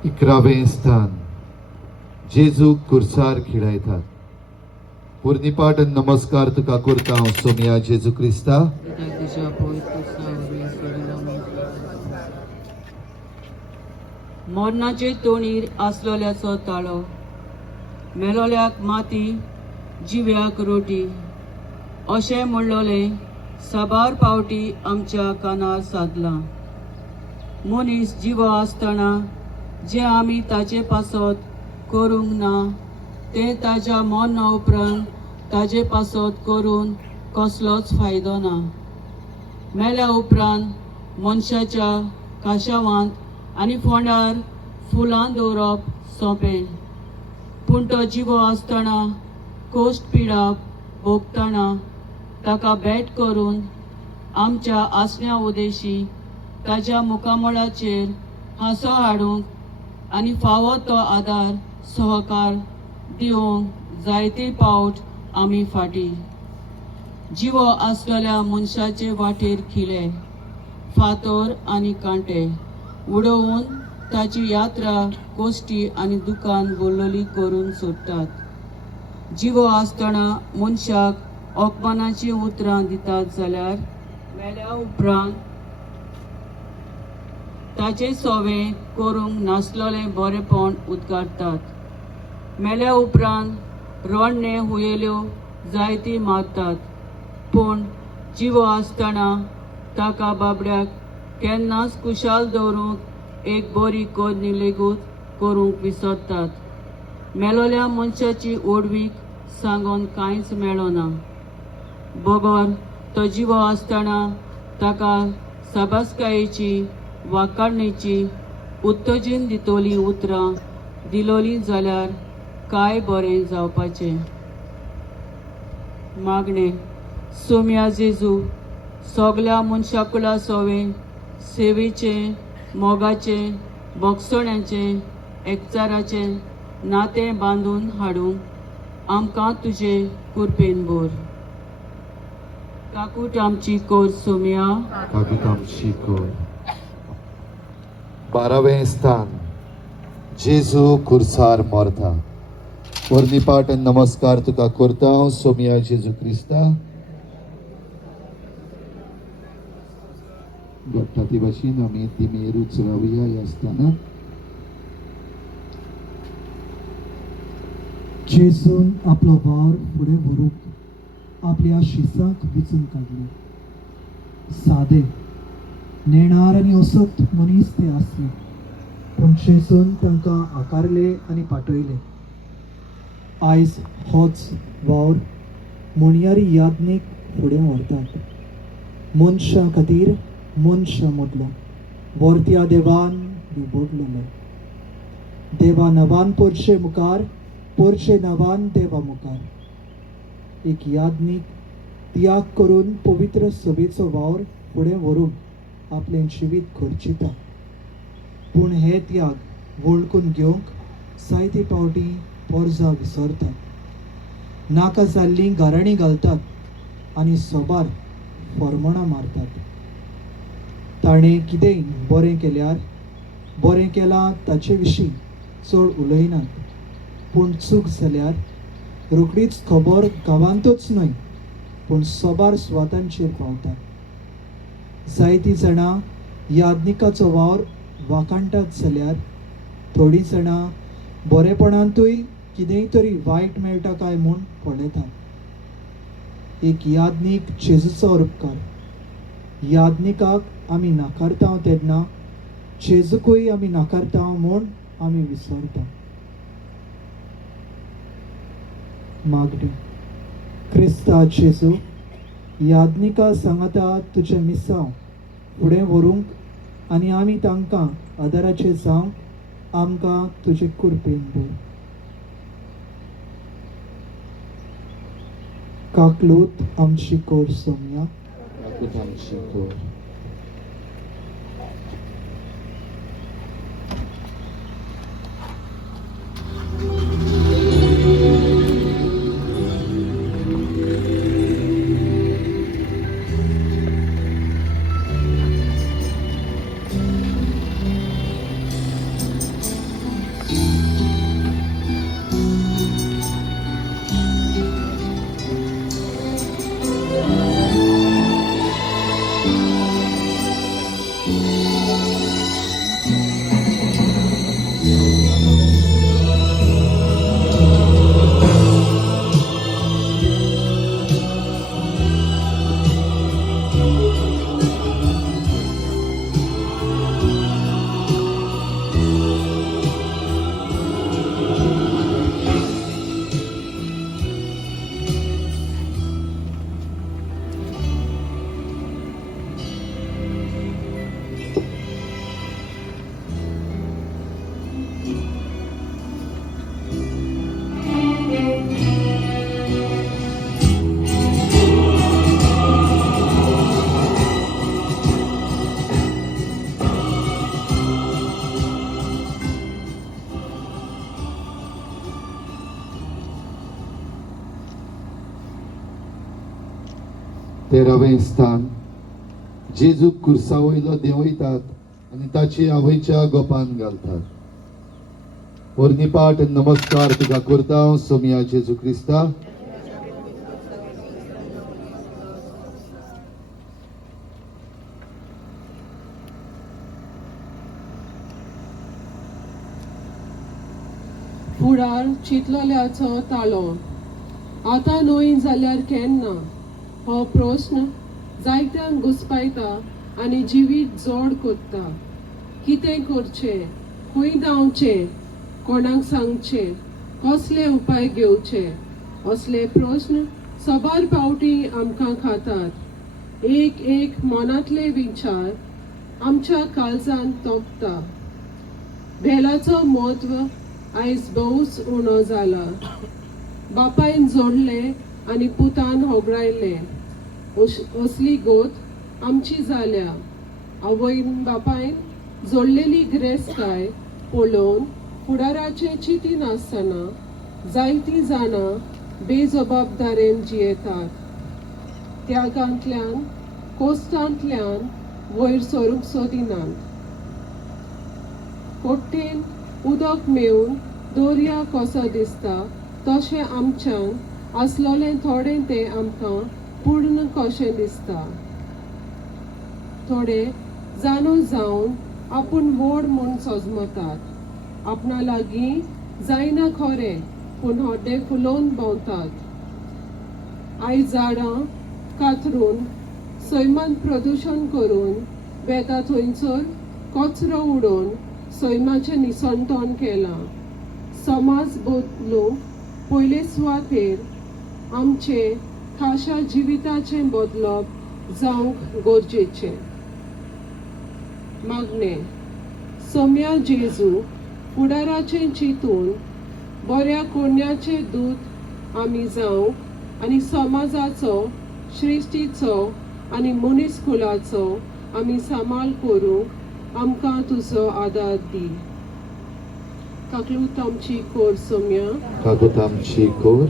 इकरावें स्थान जेजूक खुर्सार खिळायतात. पोरनिपाट आनी नमस्कार तुका करता हांव सोम्या जेजू क्रिस्ता. मरणाचे तोणीर आसलोल्याचो ताळो, मेलोल्याक माती, जिव्याक रोटी, अशें म्हणलोलें साबार पावटी आमच्या कानार सादलां. मनीस जिवो आसतना जे आमी ताचे पासत करूंक ना ते ताच्या मरणा उपरांत ताचे पासत करून कसलोच फायदो ना. मेल्या उपरांत मनशाच्या काशावांत आनी फोंडार फुलां दवरप सोंपें. पूण तो जिवो आसतना कोश्ट पिडा भोगतना ताका भेट करून आमच्या आसण्या उदेशी ताच्या मुखामळाचेर हांसो हाडूंक आनी फावो तो आदार सहकार दिवंक जायते पावट आमी फाटीं. जिवो आसलेल्या मनशाचे वाटेर खिले, फातर आनी कांटे उडोवन ताची यात्रा गोश्टी आनी दुकान बोल्लोली करून सोडटात. जिवो आसतना मनशाक ओकमानाची उतरां दितात जाल्यार मेल्या उपरांत ताचे सोवे करूंक नासलोलें बरेपण उद्गारतात. मेल्या उपरांत रोडणे हुयेल्यो जायती मारतात, पूण जिवो आसतना ताका बाबड्याक केन्नाच कुशाल दवरूंक एक बरी कोदनी लेगूत करूंक विसरतात. मेलोल्या मनशाची ओडवीक सांगून कांयच मेळना. बोगोर तो जिवो आसतना ताका साबासकायेची वाकाडणेची उत्तेजन दितोली उतरां दिलोली जाल्यार काय बरें जावपाचें. मागणें. सोम्या जेजू, सगल्या मनशाकुला सोवें सेवेचें, मोगाचें, भोगसण्याचें, एकचाराचें नातें बांदून हाडूंक आमकां तुजे कृपेन भर. काकूट आमची कोर सोम्या. काकूट आमची कोर. 12वें स्थान जेजू खुर्सार मरता. वर्णिपाट आनी नमस्कार तुका करता हांव सोम्या जेजू क्रिस्ता. घडटा ते भाशेन आमी तिमेरूच रावया ह्या स्थानात. जेजून आपलो वावर फुडें व्हरूंक आपल्या शिसाक विचून काडले. सादे, नेणार आनी असत मनीस ते आसले, पूण जेजून तांकां आकारले आनी पाटयले. आयज होच वावर मोणयारी यादनीक फुडें व्हरतात. मनशां खातीर मनशां मोडलो, वर्त्या देवान निवडलेलो. देवा नवान पोरशे मुखार, पोरशे नवान देवा मुखार. एक यादनीक त्याग करून पवित्र सभेचो वावर फुडें व्हरूंक आपलें जिवीत खर्चिता. पूण हे त्याग वळखून घेवंक जायते फावटी पोरजां विसरतात. नाका जाल्लीं गाराणीं घालतात आनी सोबार फॉर्मणां मारतात. ताणें कितेंय बरें केल्यार बरें केलां ताचे विशीं चड उलयनात, पूण चूक जाल्यार रोखडीच खबर गांवांतूच न्हय पूण सोबार सुवातांचेर पावता. जायतीं जाणां यादनिकाचो वावर वाकाणटात जाल्यार थोडीं जाणां बरेपणांतूय कितेंय तरी वायट मेळटा काय म्हूण पळयतात. एक यादनीक जेजूचो उपकार. यादनिकाक आमी नाकारता तेन्ना जेजूकूय आमी नाकारता म्हूण आमी विसरता. मागणें. क्रिस्ता जेजू, यादनिका सांगता तुजें मिसांव फुडें व्हरूंक आनी आमी तांकां आदाराचें जावंक आमकां तुजे कृपेन भर. काकलूत आमची कोर सोम्या. काकूट आमची कोर. तेरावें स्थान जेजू खुर्सा वयलो देंवयतात आनी ताची आवयच्या गोपान घालतात. पोरनिपाट नमस्कार तुका करता सोमिया जेजू क्रिस्ता. फुडार चिंतलेल्याचो ताळो. आतां न्हय जाल्यार केन्ना हो प्रस्न जायत्यांक घुस्पायता आनी जिवीत जोड कोत्ता. कितें करचें, खंय धांवचें, कोणाक सांगचें, कसले उपाय घेवचे, असले प्रस्न सबार पावटी आमकां खातात. एक मनांतले विचार आमच्या काळजांत तोपता. भेलाचो म्हत्व आयज भोवच उणो जाला. बापायन जोडले आनी पुतान होगडायले असली गोत आमची जाल्या. आवयन बापायन जोडलेली गिरेस्तकाय पळोवन फुडाराचे चिंती नासतना जायतीं जाणां बेजबाबदारेन जियेतात. त्यागांतल्यान कोस्तांतल्यान वयर सरूंक सोदिनात. कोट्टेन उदक मेळून दर्या कसो दिसता तशें आमच्यान आसलोलें थोडें तें आमकां पूर्ण कशें दिसता. थोडे जाणू जावन आपूण व्हड म्हूण सोजमतात. आपणा लागीं जायना खरें पूण हड्डे फुलोवन भोंवतात. आयज झाडां कातरून सैमान प्रदूशण करून वेता थंयसर कचरो उडोवन सैमाचें निसणटण केलां. समाज बदलूंक पयले सुवातेर आमचे खाशा जिविताचें बदलप जावंक गरजेचें. मागणें सोम्या जेजू फुडाराचें चिंतून बऱ्या कोण्याचें दूत आमी जावंक आनी समाजाचो श्रेश्टीचो आनी मनीसकुलाचो आमी सांबाळ करूंक आमकां तुजो आदार दी. काकलूत आमची कोर सोम्या. काकूत आमची कोर.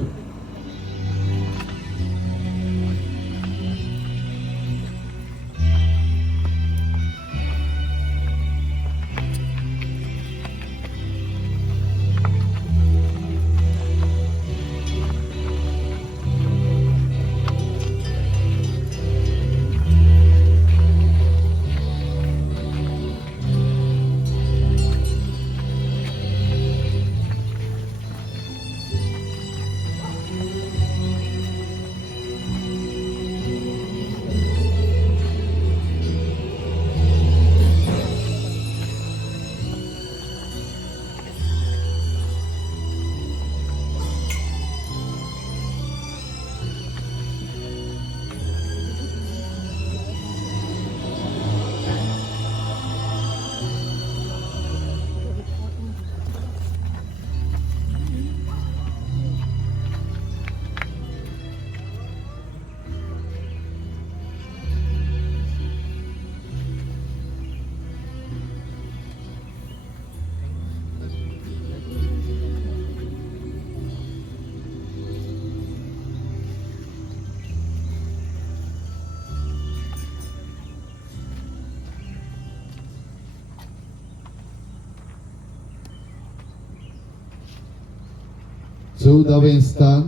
चौदावें स्थान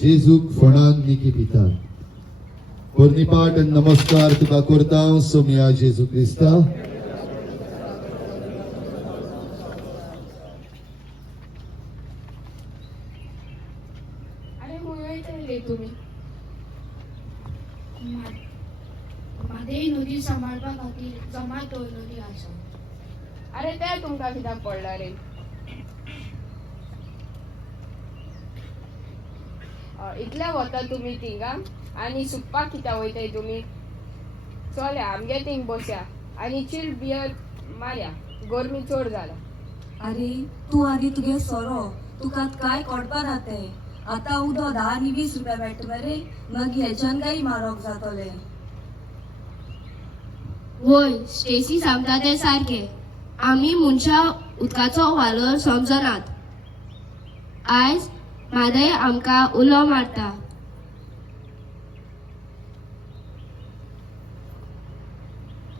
जेजूक फोंडान निकी पितात. पोरनिपाट नमस्कार तुका करता सोमिया जेजू क्रिस्ता. अरे मुळे तुम्ही म्हादेय नदी सांबाळपा खातीर जमा दवरलेली आसा. अरे ते तुमकां कित्याक पडला रे? इतल्या वता तुम्ही थिंगा आनी सुकपाक कित्याक वयताय तुम्ही? चल्या आमगे थिंग बसया आनी चिल बियर मारया. गरमी चड जाला. अरे तू आधी तुगे सोरो तुका काय कोडपा जाते. आतां उदो 10 आनी 20 रुपया मेळटा मरे. मागीर हेच्यान काय म्हारग जातले. वय स्टेसी सांगता ते सारखे. आमी मनशा उदकाचो वालोर समजनात. आयज म्हादय आमकां उलो मारता.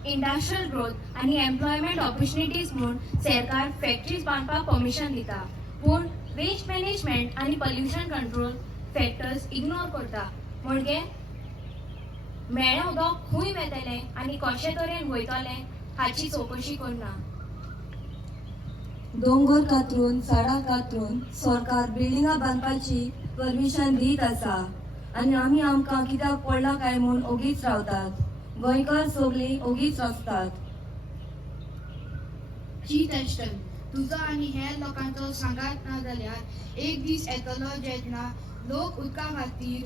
इंडस्ट्रियल ग्रोथ आनी एम्प्लॉयमेंट ऑपॉर्च्युनिटीज म्हूण सरकार फॅक्टरीज बांदपाक परमिशन दिता, पूण वेस्ट मॅनेजमेंट आनी पोल्युशन कंट्रोल फॅक्टर्स इग्नोर करता. म्हणजे मेळ्ळें उदक खंय वेतलें आनी कशे तरेन वयतलें हाची चवकशी करना. दोंगर कातरून झाडां कातरून सरकार बिल्डिंगां बांदपाची परमिशन दीत आसा आनी आमकां कित्याक पडला काय म्हूण ओगीच रावतात. गोंयकार सगळीं ओगीच आसतात. चीफ एस्टन, तुजो आनी हेर लोकांचो सांगात ना जाल्यार एक दीस येतलो जेन्ना लोक उदका खातीर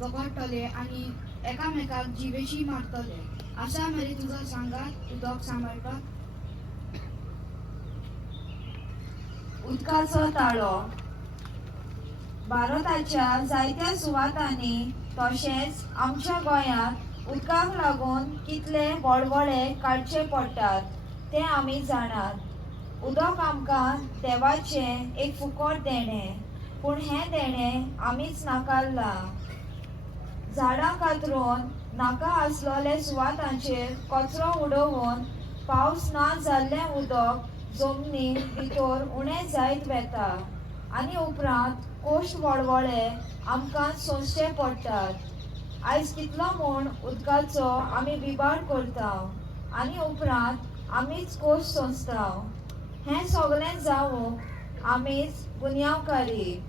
झगडटले आनी एकामेकाक जिवेशी मारतले. आसा मरे तुजो सांगात उदक सांबाळपाक? उदकाचो ताळो भारताच्या जायत्या सुवातांनी तशेंच आमच्या गोंयांत उदकाक लागून कितले वळवळे काडचे पडटात ते आमी जाणात. उदक आमकां देवाचें एक फुकट देणें, पूण हें देणें आमीच नाकारलां. झाडां कातरून नाका आसलोले सुवातांचेर कचरो उडोवन पावस ना जाल्लें उदक जमनी भितर उणें जायत वेता आनी उपरांत कोश्ट वळवळे आमकां सोंसचे पडटात. आयज कितलो म्हूण उदकाचो आमी बिबाड करता आनी उपरांत आमीच कोश्ट सोंसता. हें सगळें जावूंक आमीच गुन्यांवकारी.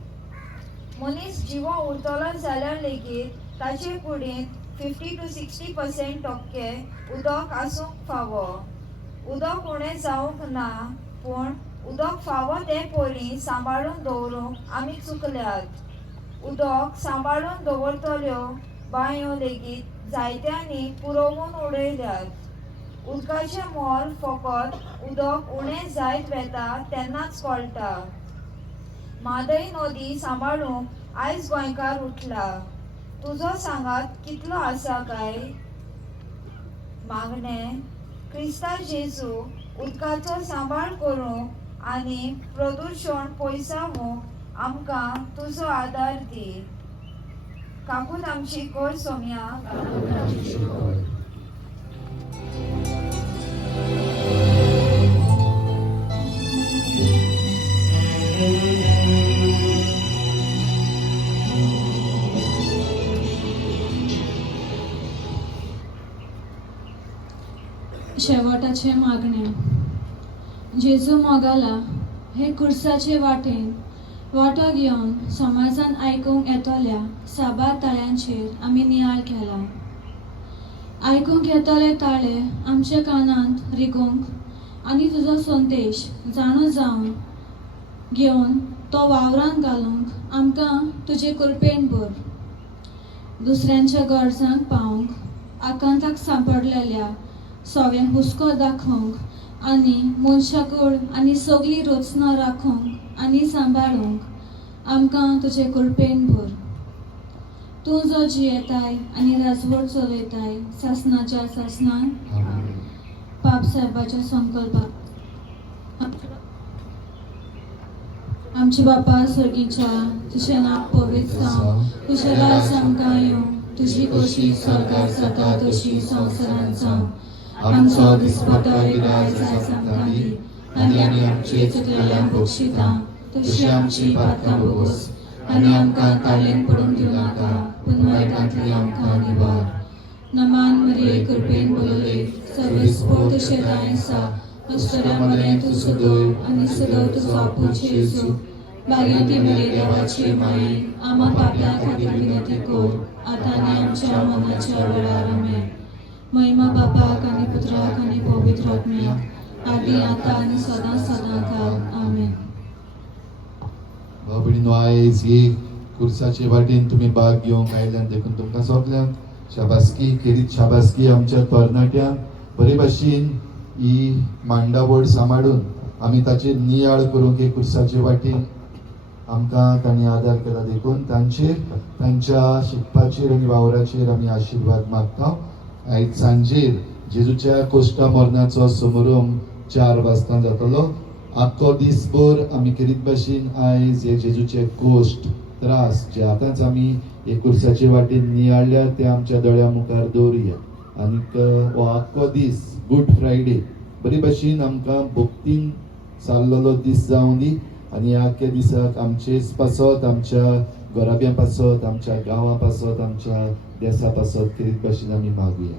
मनीस जिवो उरतलो जाल्यार लेगीत ताचे कुडींत 50 to 60% उदक आसूंक फावो. उदक उणें जावंक ना, पूण उदक फावो ते पयलीं सांबाळून दवरूंक आमी चुकल्यात. उदक सांबाळून दवरतल्यो बांयो लेगीत जायत्यांनी पुरोवून उडयल्यात. उदकाचें मोल फकत उदक उणें जायत वेता तेन्नाच कळटा. म्हादय नदी सांबाळूंक आयज गोंयकार उठला. तुजो सांगात कितलो आसा काय? मागणें, क्रिस्ता जेजू उदकाचो सांबाळ करूंक आनी प्रदूशण पयसावूंक आमकां तुजो आदार दी. काकूट आमची कर सोम्या. शेवटाचे मागणे. जेजू मोगाला हे कुर्साचे वाटेन वांटो घेवन समाजान आयकूंक येतल्या साबार ताळ्यांचेर आमी नियाळ केला. आयकूंक येतले ताळे आमच्या कानांत रिगूंक आनी तुजो संदेश जाणू जावन घेवन तो वावरांत घालूंक आमकां तुजे कृपेन भर. दुसऱ्यांच्या गरजांक पावूंक आकांताक सांपडलेल्या सगळ्यांक हुस्को दाखोवंक आनी मनशाकूळ आनी सगळी रचना राखूंक आनी सांबाळूंक आमकां तुजे कृपेन भर. तूं जो जियेताय आनी राजवट चलयताय सासणाच्या सासणान पाप साहेबाच्या संकल्पाक. आमचे बापा सर्गीच्या तुजें नांव पवित्र जावं, तुजें राज आमकां येवं, तुजी कशी सरकार जाता तशी संवसारांत जावं. आमचो दिसपटो आयज आमकां दी आनी आमचे चुकलेल्यांक बक्षिता तशी आमची पातकां भोगोस आनी आमकां ताळेन पडून दिवं नाका, पूण वायटांतली आमकां निवार. नमान मरिये कृपेन भरले सर्वेस्पर तुजें राय आसा, अस्तरा मरें तूं सदोय आनी सदो तुजो आपूच येजू. भाग्यवती मरिये देवाची माई, आम्हा पापल्या खातीर विनंती कर, आतां आनी आमच्या मरणाच्या वेळार आमेन. महिमा बापाक आनी पुत्राक आनी पवित्र आत्म्याक, आदी आतां आनी सदां सदांकाल आमेन. भाव भयणीनो, आयज ही कुर्साचे वाटेन तुमी भाग घेवंक आयल्यान देखून तुमकां सगल्यांक शाबासकी. खेरीत शाबासकी आमच्या तरणाट्यांक. बरे भाशेन ही मांडावळ सांबाळून आमी ताचेर नियाळ करूंक हे कुर्साचे वाटेन आमकां तांणी आदार केला देखून तांचेर तांच्या शिकपाचेर आनी वावराचेर आमी आशिर्वाद मागता. आयज सांजेर जेजूच्या कोश्टा मरणाचो समारंभ 4 वाजता जातलो. आख्खो दिसभर आमी खेरीत भाशेन आयज हे जेजूचे कोश्ट त्रास जे आतांच आमी हे कुर्साचे वाटेन नियाळ्या ते आमच्या दोळ्या मुखार दवरुया. आनीक हो आख्खो दीस गूड फ्रायडे बरे भशेन आमकां भक्तीन चाललेलो दीस जावं दी आनी आख्या दिसाक आमचेच पासत आमच्या घराब्यां पासत आमच्या गांवां पासत आमच्या देशा पासत करीत भशेन आमी मागुया.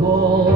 More